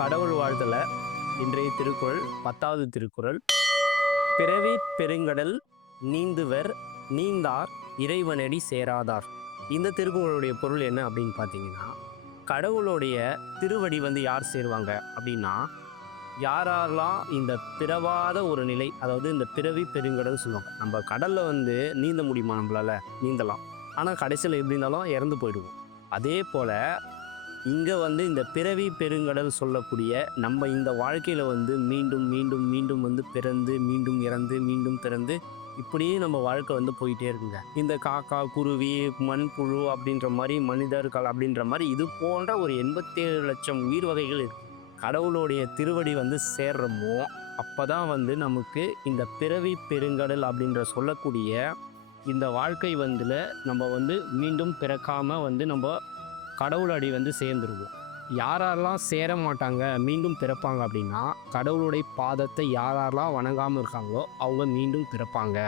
கடவுள் வாழ்த்துல இன்றைய திருக்குறள் 10வது திருக்குறள். பிறவி பெருங்கடல் நீந்துவர் நீந்தார் இறைவனடி சேராதார். இந்த திருக்குறளுடைய பொருள் என்ன அப்படின்னு பார்த்தீங்கன்னா, கடவுளுடைய திருவடி வந்து யார் சேருவாங்க அப்படின்னா, யாரெல்லாம் இந்த பிறவாத ஒரு நிலை, அதாவது இந்த பிறவி பெருங்கடல் சொல்லுவாங்க. நம்ம கடல்ல வந்து நீந்த முடியுமா? நம்மளால நீந்தலாம். ஆனால் கடைசியில் எப்படி இருந்தாலும் இறந்து போயிடுவோம். அதே போல இங்க வந்து இந்த பிறவி பெருங்கடல் சொல்லக்கூடிய நம்ம இந்த வாழ்க்கையில வந்து மீண்டும் மீண்டும் மீண்டும் வந்து பிறந்து மீண்டும் இறந்து மீண்டும் பிறந்து இப்படியே நம்ம வாழ்க்கை வந்து போயிட்டே இருக்குங்க. இந்த காக்கா குருவி மண்புழு அப்படின்ற மாதிரி மனிதர்கள் அப்படின்ற மாதிரி இது போன்ற ஒரு 87 லட்சம் உயிர் வகைகள் இருக்கு. கடவுளுடைய திருவடி வந்து சேர்றமோ அப்பதான் வந்து நமக்கு இந்த பிறவி பெருங்கடல் அப்படின்ற சொல்லக்கூடிய இந்த வாழ்க்கை வந்துல நம்ம வந்து மீண்டும் பிறக்காம வந்து நம்ம கடவுள் அடி வந்து சேர்ந்துருவோம். யாரெல்லாம் சேர மாட்டாங்க மீண்டும் பிறப்பாங்க அப்படின்னா, கடவுளுடைய பாதத்தை யாரெல்லாம் வணங்காமல் இருக்காங்களோ அவங்க மீண்டும் பிறப்பாங்க.